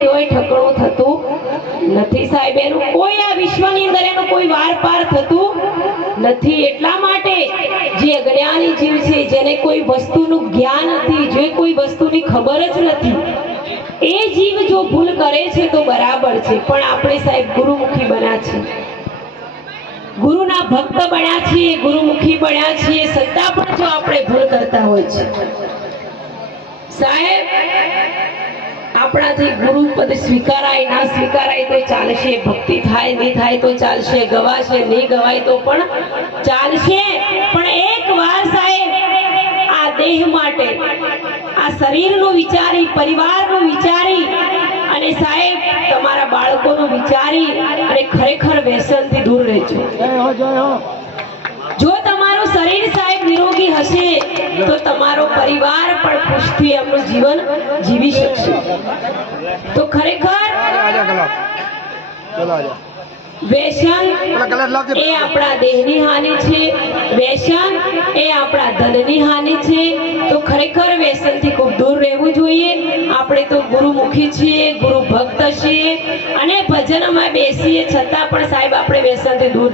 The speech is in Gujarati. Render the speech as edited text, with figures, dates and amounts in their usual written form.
કોઈ ઠકણું થતું નથી સાહેબ, એનું કોઈ આ વિશ્વની અંદર એનું કોઈ વાર પાર થતું નથી। એટલા માટે જે અજ્ઞાની જીવ છે, જેને કોઈ વસ્તુનું જ્ઞાન નથી, જે કોઈ વસ્તુની ખબર જ નથી, એ જીવ જો ભૂલ કરે છે તો બરાબર છે, પણ આપણે સાહેબ ગુરુમુખી બન્યા છે, ગુરુના ભક્ત બન્યા છીએ, ગુરુમુખી બન્યા છીએ, છતાં પણ જો આપણે ભૂલ કરતા હોય છે સાહેબ, આપણાથી ગુરુ પદ સ્વીકારાય ના સ્વીકારાય તો ચાલશે, ભક્તિ થાય નહીં થાય તો ચાલશે, ગવાશે નહીં ગવાય તો પણ ચાલશે, પણ એક વાર સાહેબ આ દેહ માટે, આ શરીરનું વિચારી, પરિવારનું વિચારી અને સાહેબ તમારા બાળકોનું વિચારી અને ખરેખર વ્યસનથી દૂર રહેજો। જો તમારું શરીર સાહેબ નિરોગી હશે તો તમારો પરિવાર પણ ખુશથી એમનું જીવન જીવી શકશે। તો ખરેખર વ્યસન એ આપણા દેહની હાનિ છે, વ્યસન એ આપણા ધનની હાનિ છે। તો ખરેખર વ્યસનથી ખૂબ દૂર રહેવું જોઈએ। આપણે તો ગુરુમુખી છીએ, ગુરુ ભક્ત છીએ અને ભજનમાં બેસીએ છતાં પણ સાહેબ આપણે વ્યસનથી દૂર